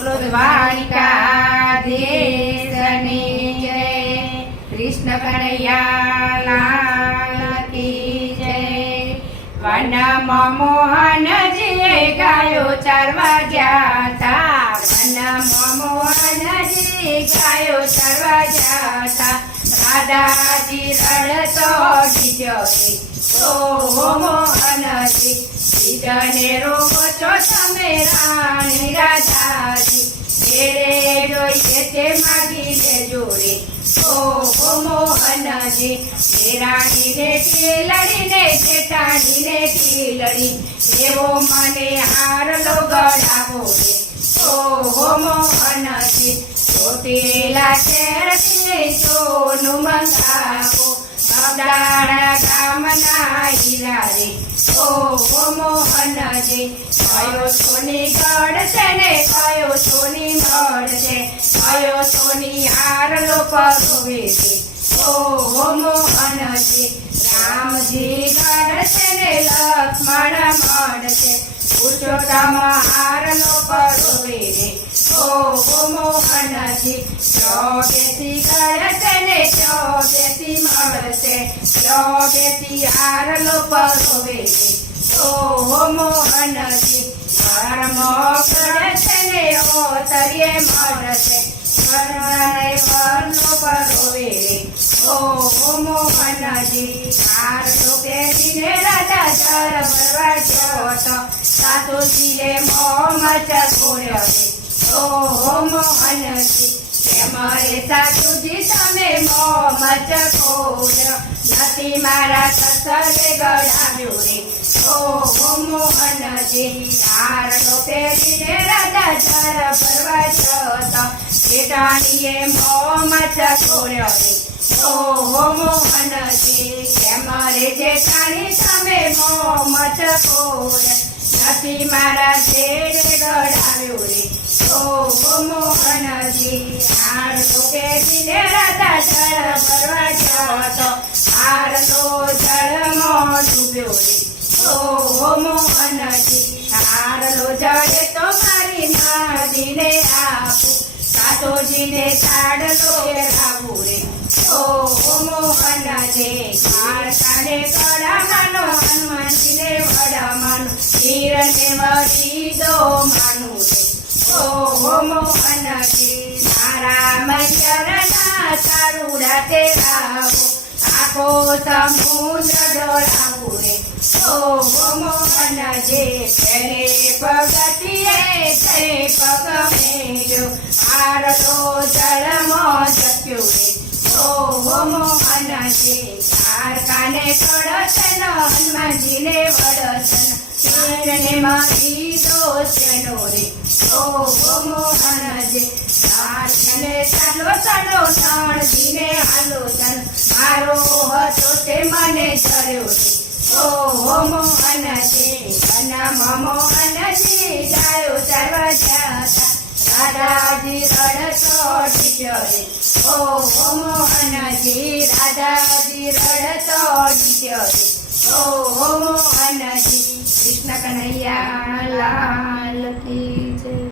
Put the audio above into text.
બોલો દ્વારિકાધીશની જય, કૃષ્ણ કનૈયા લાલ કી જય। વનમાં મોહનજીએ ગાયો ચારવા ગયા તા, વનમાં મોહનજી ગાયો ચારવા ગયા તા। રાધાજી રડતો ડીજો રે, ઓહો મોહનજી બીજાને રોવો છો તમે રાણી રાધાજી, ઘેરે જોઈએ તે માગી લેજો રે, ઓહો મોહનજી રાણીને ટીલડીને જેઠાણીને ટીલડી એવો મને હારલો ગળાવો રે, ઓહો મોહનજી ચોટીલા શહેરથી સોનું મંગાવો, અડાળા ગામના હીરા રે, ઓહો મોહનજી કયો સોની ગઢ છે ને કયો સોની મઢ છે, કયો સોની હારલો પરોવે છે, ઓહો મોહનજી રામજી ગઢ છે ને લક્ષ્મણ મઢ છે, પુરુષોત્તમ હારલો પરોવે રે, ઓહો મોહનજી ચોગેસી ગઢ છે ને ચોગેસી મઢ છે, ચોગેસી હારલો પરોવે રે, ઓહો મોહનજી ધર્મ ગઢ છે ને ઓતરીએ મઢ છે, વર્ણને વર્ણો પરોવે રે, ઓહો મોહનજી હારલો પહેરીને રાજા જર ભરવા ગયો તો, સાસુજીએ મોં મચકોર્યો રે, ઓહો મોહનજી મારે સાસુજી તમે મોં મચકોર્યો, નથી મારા સસરે ગળાવ્યો રે, ઓહો મોહનજી હારલો પહેરીને રાજા જર ભરવા ગયો તો, જેઠાણીએ મોં મચકોર્યો રે, ઓહો મોહનજી કેમ રે જેઠાણી તમે મોં મચકોર્યો, નથી મારા જેડે ગળાવ્યો રે, ઓહો મોહનજી હારલો પહેરીને રાજા જળ ભરવા ગયો તો, હારલો જળમાં ડૂબ્યો રે, ઓહો મોહનજી હારલો જળે તો મારી નદીને આપું, સાસુજીને સાડલો પહેરાવું રે, ઓહો મોહનજી કાળકાને કડામાનો, હનુમાનજીને વડામાનો, હીરને મરીદો માનું રે, ઓહો મોહનજી મારા મૈયરના સારુડા તેરાવો, આખો સમુદ્ર ડોળાવું રે, ઓહો મોહનજી તેને પગથિયે તે પગ મેલ્યો, હારલો જળમાં જપ્યો રે, ઓહો મોહનજી કારકાને કળશન, હનુમાનજીને વડસન, હીરને મરીદો તેનો રે, ઓહો મોહનજી કારકાને ચાલો ચાલો નણજીને હાલો ચાલો, મારો હતો તે મને ચડ્યો રે, ઓહો મોહનજી વનમાં મોહનજી ગાયો ચારવા ગયા તા, રાધાજી રડતો ડીજો રે, ઓહો મોહનજી રાધાજી રડતો ડીજો રે, ઓહો મોહનજી કૃષ્ણ કનૈયા લાલ